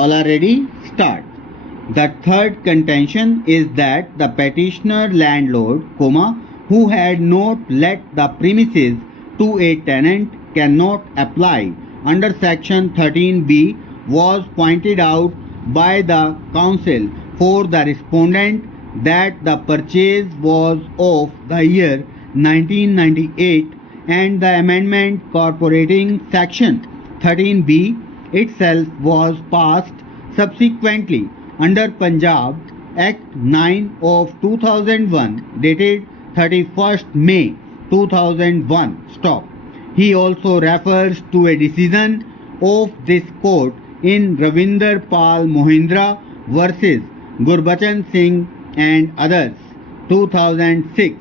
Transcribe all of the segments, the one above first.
already start. The third contention is that the petitioner landlord, who had not let the premises to a tenant cannot apply under section 13b was pointed out by the counsel for the respondent that the purchase was of the year 1998 and the amendment incorporating section 13b itself was passed subsequently under Punjab Act 9 of 2001 dated 31st May 2001. He also refers to a decision of this court in Ravinder Pal Mohindra versus Gurbachan Singh and others 2006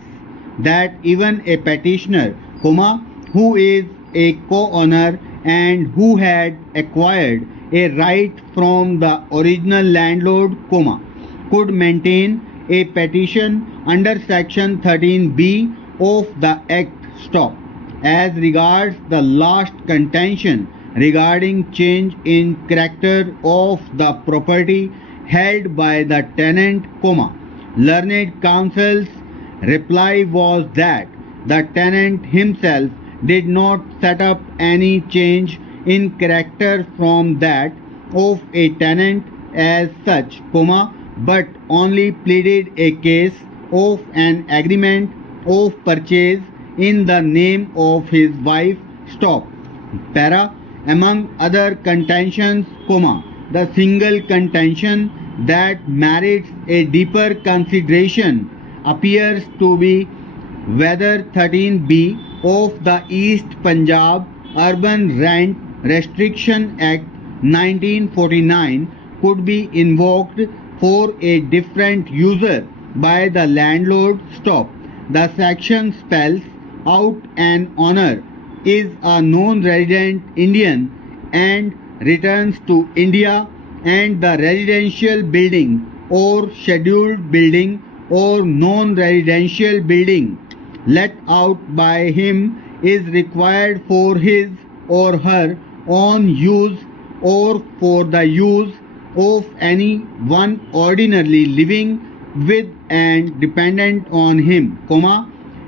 that even a petitioner, who is a co-owner and who had acquired a right from the original landlord, could maintain a petition under section 13b of the Act. As regards the last contention regarding change in character of the property held by the tenant, learned counsel's reply was that the tenant himself did not set up any change in character from that of a tenant as such, but only pleaded a case of an agreement of purchase in the name of his wife. Among other contentions, the single contention that merits a deeper consideration appears to be whether 13b of the East Punjab Urban Rent Restriction Act 1949 could be invoked for a different user by the landlord. The section spells out an owner is a non-resident Indian and returns to India, and the residential building or scheduled building or non-residential building let out by him is required for his or her own use or for the use of any one ordinarily living with and dependent on him,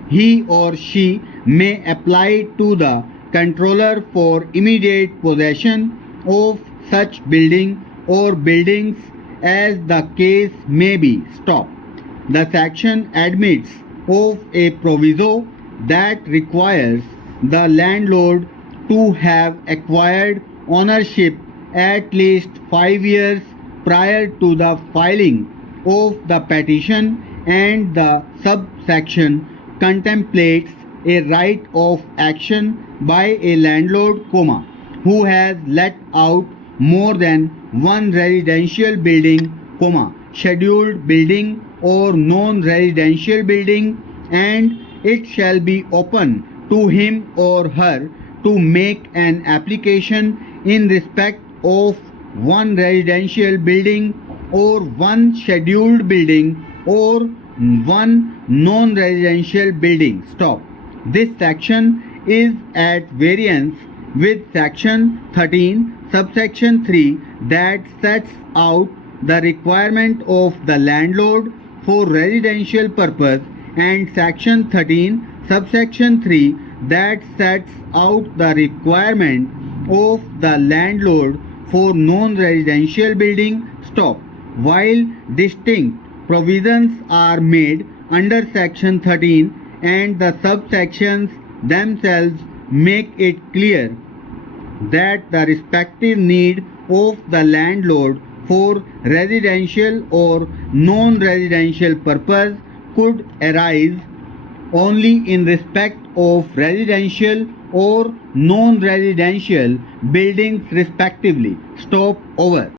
he or she may apply to the controller for immediate possession of such building or buildings as the case may be. The section admits of a proviso that requires the landlord to have acquired ownership at least 5 years prior to the filing of the petition, and the subsection contemplates a right of action by a landlord, who has let out more than one residential building, scheduled building or non-residential building, and it shall be open to him or her to make an application in respect of one residential building or one scheduled building or one non-residential building. This section is at variance with section 13 subsection 3 that sets out the requirement of the landlord for residential purpose, and section 13 subsection 3 that sets out the requirement of the landlord for non-residential building. While distinct provisions are made under section 13 and the subsections themselves make it clear that the respective need of the landlord for residential or non-residential purpose could arise only in respect of residential or non-residential buildings respectively. Over.